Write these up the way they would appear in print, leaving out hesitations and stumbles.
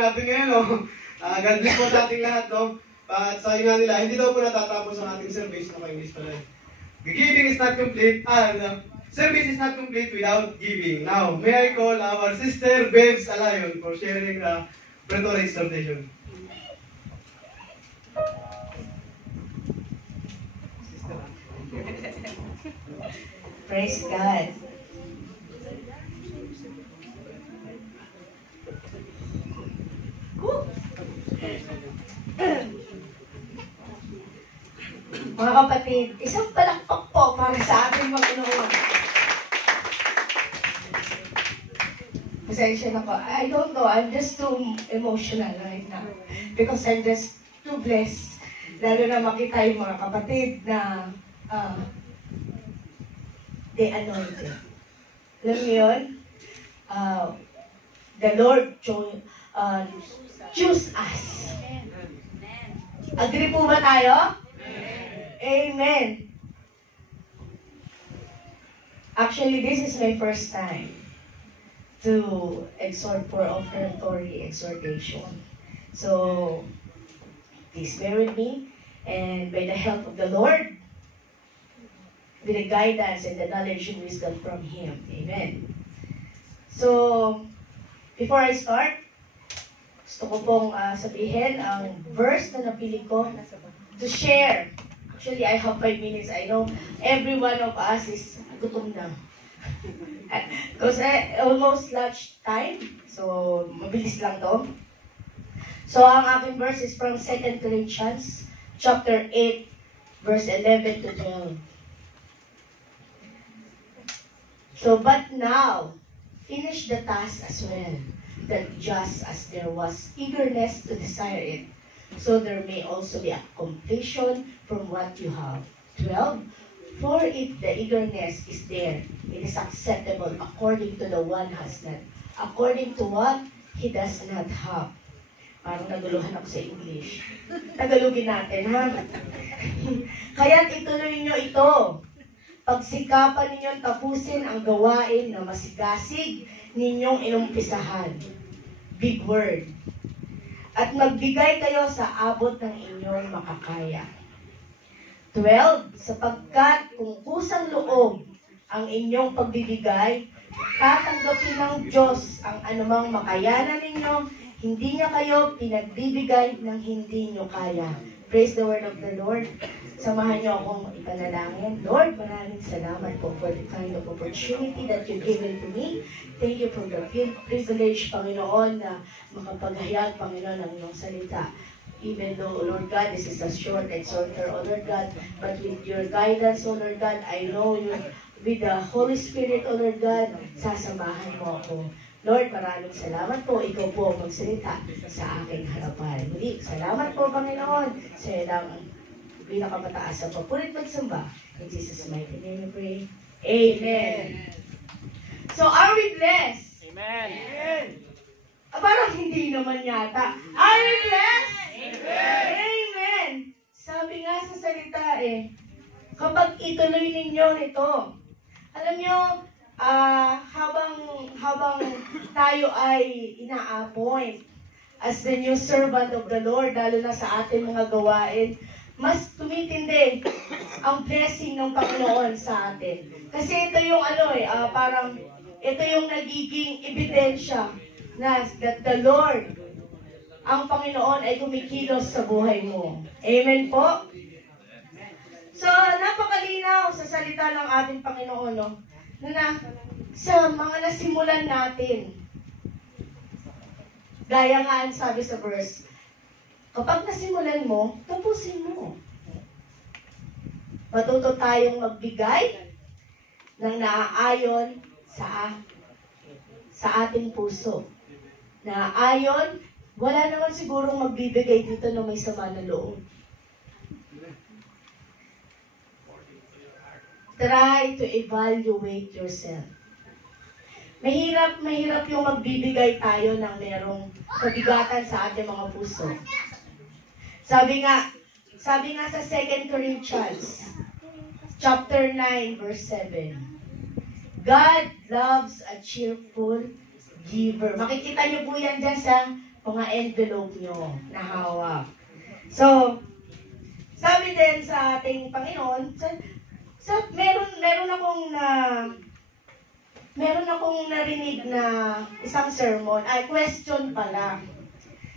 natin ngayon, no? God bless po sa ating lahat, no? At sabi nga nila, hindi daw po natatapos ang ating service, no? English pala. The giving is not complete, the service is not complete without giving. Now, may I call our sister, Babes Alayon, for sharing the preparatory exhortation. Praise God. Mga kapatid, isang palakpak po para sa ating Panginoon. Pasensya na po. I don't know, I'm just too emotional right now. Because I'm just too blessed. Lalo na makita yung mga kapatid na they anointed. Alam niyo yun? The Lord choose us. Agree po ba tayo? Amen. Actually, this is my first time to exhort for offertory exhortation. So, please bear with me. And by the help of the Lord, with the guidance and the knowledge and wisdom from Him. Amen. So, before I start, gusto ko pong sabihin ang verse na napili ko to share. Actually, I have 5 minutes. I know every one of us is gutom na. Because almost lunch time. So, mabilis lang to. So, ang aking verse is from 2 Corinthians chapter 8, verse 11 to 12. So, but now, finish the task as well, that just as there was eagerness to desire it, so there may also be a completion from what you have. 12. For if the eagerness is there, it is acceptable according to the one has not, according to what he does not have. Parang naguluhan ako sa English. Tagalogin natin, ha? Kaya't ituloy nyo ito. Pagsikapan ninyong tapusin ang gawain na masigasig ninyong inumpisahan. Big word. At magbigay kayo sa abot ng inyong makakaya. 12. Sapagkat kung kusang loob ang inyong pagbibigay, tatanggapin ng Diyos ang anumang makayanan ninyo, hindi niya kayo pinagbibigay ng hindi nyo kaya. Praise the word of the Lord. Samahan niyo akong ipanalangin. Lord, maraming salamat po for the kind of opportunity that you've given to me. Thank you for the privilege, Panginoon, na makapaghayag, Panginoon, ng iyong salita. Even though, Lord God, this is a short exhorter, O Lord God, but with your guidance, O Lord God, I know you, with the Holy Spirit, O Lord God, sasamahan mo ako. Lord, maraming salamat po. Ikaw po magsalita sa aking harapan. Muli, salamat po, Panginoon. Sa iyo lang ang pinakamataas sa papulit magsamba. In Jesus' mighty name we pray. Amen. So, are we blessed? Amen. Amen. Parang hindi naman yata. Are we blessed? Amen. Amen. Sabi nga sa salita kapag ituloy ninyo ito, alam nyo, habang tayo ay ina-appoint as the new servant of the Lord, lalo na sa ating mga gawain, mas tumitindi ang blessing ng Panginoon sa atin. Kasi ito yung parang ito yung nagiging ebidensya na that the Lord, ang Panginoon ay kumikilos sa buhay mo. Amen po? So, napakalinaw sa salita ng ating Panginoon, no? Na sa mga nasimulan natin, gaya nga ang sabi sa verse, kapag nasimulan mo, tapusin mo. Matuto tayong magbigay ng naaayon sa ating puso. Naaayon, wala naman sigurong magbibigay dito na may sama na loob. Try to evaluate yourself. Mahirap yung magbibigay tayo ng merong kabigatan sa ating mga puso. Sabi nga sa 2 Corinthians, chapter 9, verse 7, God loves a cheerful giver. Makikita niyo po yan dyan sa mga envelope nyo na hawak. So, sabi din sa ating Panginoon, meron akong narinig na isang sermon, question pala.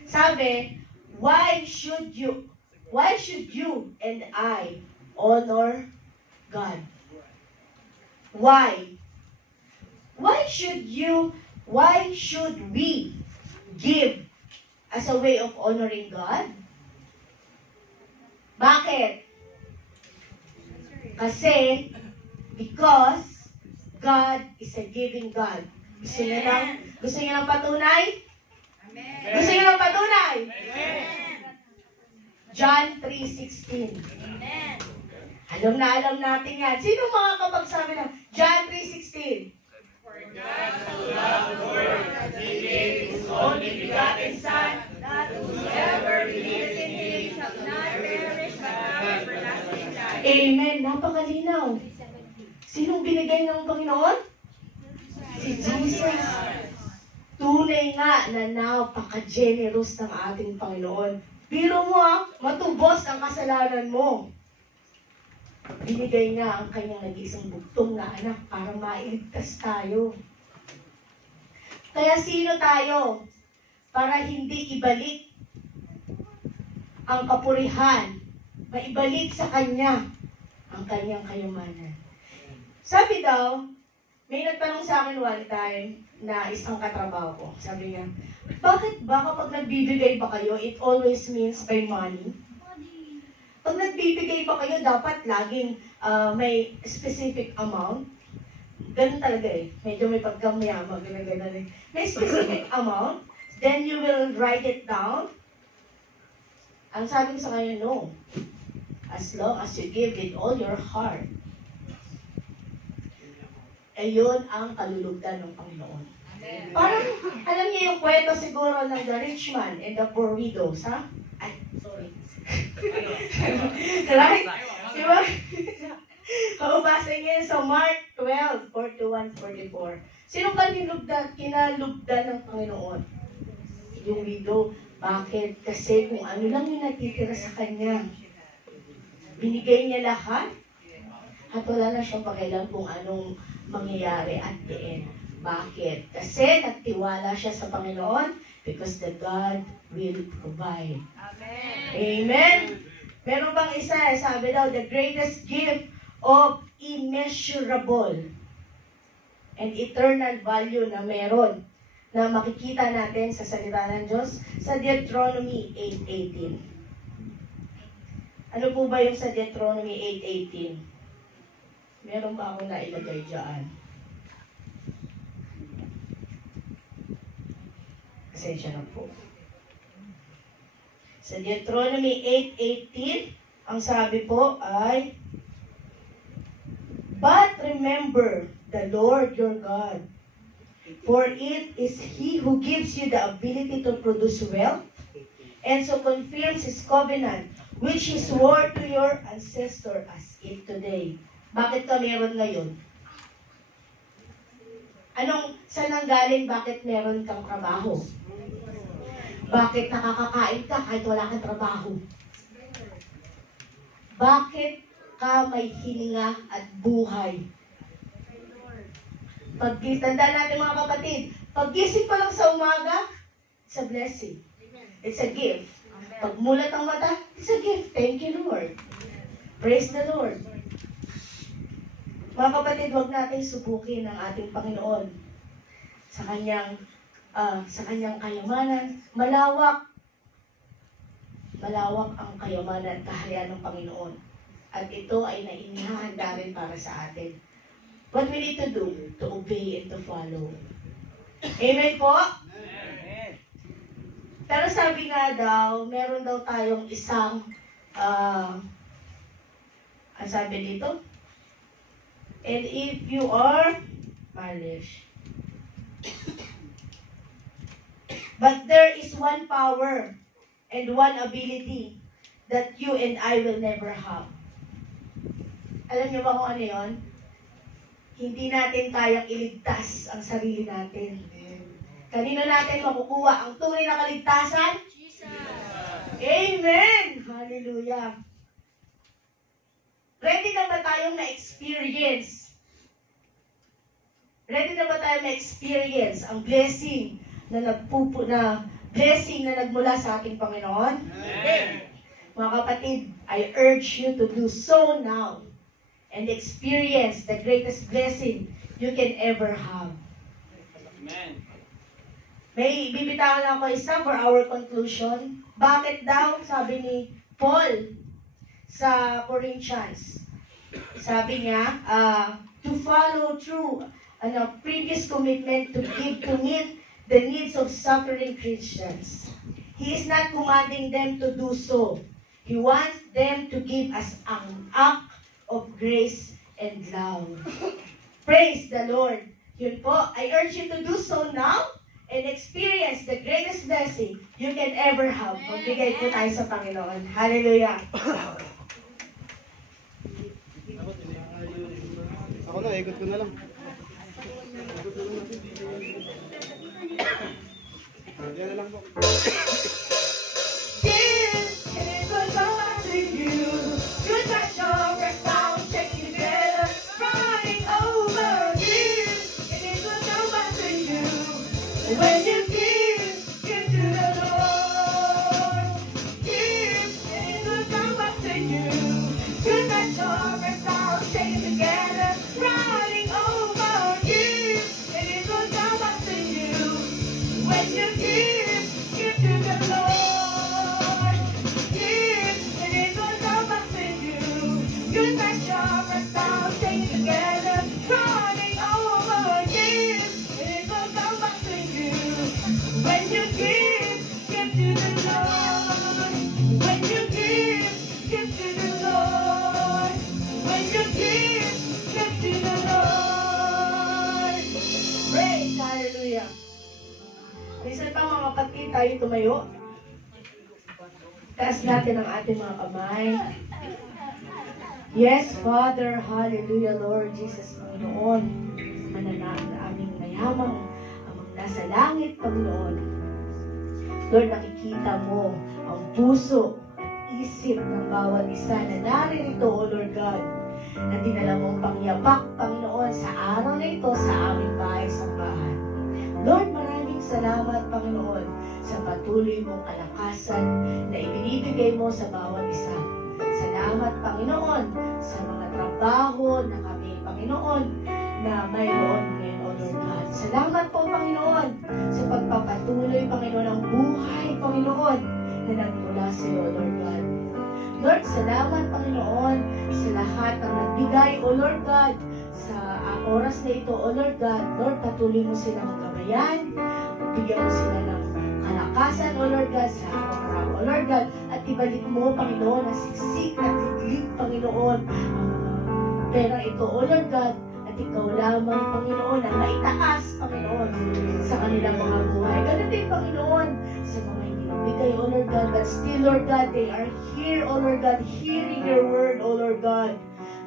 Sabi, why should you and I honor God? Why? Why should we give as a way of honoring God? Bakit? Because God is a giving God. Gusto niyo ng patunay? Amen. Gusto niyo ng patunay? Amen. John 3:16. Amen. Alam natin yan. Sino makakapagsabi ng John 3:16? For God so loved the world that He gave His only begotten Son, that whosoever believes in Him shall not perish but have everlasting life. Amen. Napakalinaw. Sinong binigay ng Panginoon? Si Jesus. Tunay nga na napaka-generous ng ating Panginoon. Biro mo matubos ang kasalanan mo. Binigay niya ang kanyang nag-iisang bugtong na anak para mailigtas tayo. Kaya sino tayo? Para hindi ibalik ang kapurihan, maibalik sa kanya ang kanyang kayamanan. Sabi daw, may nagtanong sa akin one time na isang katrabaho ko. Sabi niya, bakit ba kapag nagbibigay ba kayo, it always means by money? Pag nagbibigay ba kayo, dapat laging may specific amount? Ganun talaga eh. Medyo may pagkamayama, gano'n eh. May specific amount, then you will write it down. Ang sabi ko sa kanya, no. As long as you give with all your heart. Ayun ang kalulugdan ng Panginoon. Parang, alam niyo yung kwento siguro ng the rich man and the poor widows, ha? Ay, sorry. Right? Diba? Basa niyo sa Mark 12:41-44. Sino kinalugdan ng Panginoon? Yung widow. Bakit? Kasi kung ano lang yung natitira sa kanya. Binigay niya lahat. At wala na siyang pakialam kung anong mangyayari at the end. Bakit? Kasi nagtiwala siya sa Panginoon because the God will provide. Amen. Amen? Meron bang isa, sabi daw, the greatest gift of immeasurable and eternal value na meron na makikita natin sa salita ng Diyos sa Deuteronomy 8:18. Ano po ba yung sa Deuteronomy 8:18? Meron ba akong nailagay dyan? Pasensya na po. Sa Deuteronomy 8:18, ang sabi po ay, but remember the Lord your God, for it is He who gives you the ability to produce wealth, and so confirms His covenant, which He swore to your ancestor as if today. Bakit ka meron ngayon? Saan ang galing? Bakit meron kang trabaho? Bakit nakakakain ka kahit wala kang trabaho? Bakit ka may hininga at buhay? Tandaan natin mga kapatid, paggising pa lang sa umaga, it's a blessing. It's a gift. Pagmulat ang mata, it's a gift. Thank you, Lord. Praise the Lord. Mga kapatid, huwag natin subukin ang ating Panginoon sa kanyang kayamanan. Malawak ang kayamanan at kaharian ng Panginoon. At ito ay nainihahanda rin para sa atin. What we need to do? To obey and to follow. Amen po? Amen. Pero sabi nga daw, meron daw tayong isang, ang sabi dito, and if you are malicious. But there is one power and one ability that you and I will never have. Alam niyo ba kung ano yun? Hindi natin kayang iligtas ang sarili natin. Kanino natin makukuha ang tunay na kaligtasan? Amen! Hallelujah! Ready na ba tayong na-experience? Ready na ba tayong na-experience ang blessing na blessing na nagmula sa ating Panginoon? Amen. Mga kapatid, I urge you to do so now and experience the greatest blessing you can ever have. Amen. May bibitawan lang ako isa for our conclusion. Bakit daw, sabi ni Paul sa Corinthians, sabi niya, to follow through a previous commitment to give to meet the needs of suffering Christians. He is not commanding them to do so. He wants them to give us an act of grace and love. Praise the Lord. Yun po, I urge you to do so now and experience the greatest blessing you can ever have. Magbigay po tayo sa Panginoon. Hallelujah. Ako na, ikot ko na lang. Yan na lang po. When you give to the Lord, give, and it will come back to you. Goodness over, sound, shaking together, running over. Give, and it will come back to you. When you give to the Lord, give, and it will come back to you. Goodness over, sound, shaking together, running over. Give, and it will come back to you. When you give to the Lord. When you give to the Lord. When you give to the Lord. Praise, hallelujah. Minsan pa mga kapatid, tayo tumayo. Taas natin ang ating mga kamay. Yes, Father, hallelujah, Lord Jesus, Panginoon. Mananang na aming mayamang amang nasa langit, Panginoon. Lord, nakikita mo ang puso at isip ng bawat isa na naririto, O Lord God, na dinala mong pangyapak, Panginoon, sa araw na ito sa aming bahay-sambahan. Lord, maraming salamat, Panginoon, sa patuloy mong kalakasan na ibinibigay mo sa bawat isa. Salamat, Panginoon, sa mga trabaho na kami, Panginoon, na mayroon ngayon, O Lord God. Salamat po, Panginoon, sa pagpapatuloy, Panginoon, ng buhay, Panginoon, na nagmula sa iyo, O Lord God. Lord, salamat, Panginoon, sa lahat ng nagbigay, O Lord God, sa oras na ito, O Lord God. Lord, patuloy mo silang gabayan, bigyan mo sila ng kalakasan, O Lord God, sa araw-araw, O Lord God, at ibalik mo, Panginoon, ang siksik at liglig, Panginoon, pero ito, O Lord God, at ikaw lamang, Panginoon, ang naitaas, Panginoon, sa kanilang mga buhay. Ganun din, Panginoon, sa mga hindi nagbigay, O Lord God, but still, Lord God, they are here, O Lord God, hearing your word, O Lord God.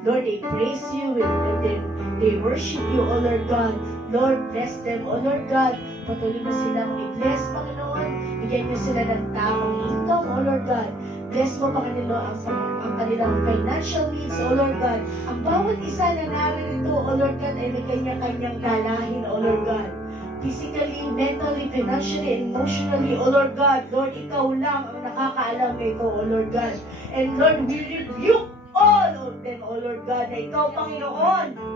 Lord, they praise you, and they worship you, O Lord God. Lord, bless them, O Lord God. Patuloy mo silang i-bless, Panginoon. Bigyan niyo sila ng tamang income, O Lord God. Bless mo, Panginoon, ang kanilang financial needs, O Lord God. Ang bawat isa na narito, O Lord God, ay may kanya-kanyang dalahin, O Lord God. Physically, mentally, financially, emotionally, O Lord God. Lord, ikaw lang ang nakakaalam nito, O Lord God. And Lord, we rebuke all of them, O Lord God, na ikaw, Panginoon,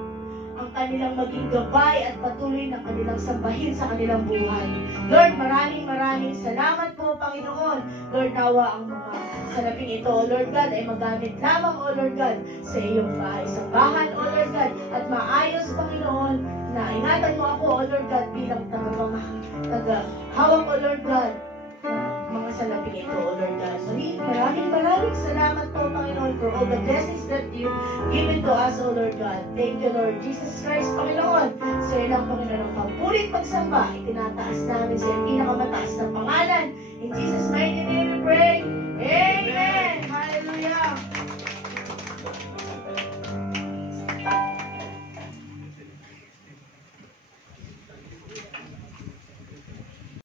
ang kanilang maging gabay at patuloy na kanilang sambahin sa kanilang buhay. Lord, maraming salamat po, Panginoon. Lord, nawa ang mga salaping ito, O Lord God, ay magamit lamang, O Lord God, sa iyong bahay-sambahan, O Lord God, at maayos, Panginoon, na ingatan mo ako, O Lord God, bilang taga-hawak, O Lord God, mga salaping ito, O Lord God. Maraming salamat po, Panginoon, for all the blessings that you given to us, O Lord God. Thank you, Lord Jesus Christ, Panginoon. Sa iyo lang, Panginoon, ang pagpulit pagsamba, itinataas namin sa iyong pinakamataas na pangalan. In Jesus' mighty name we pray. Amen!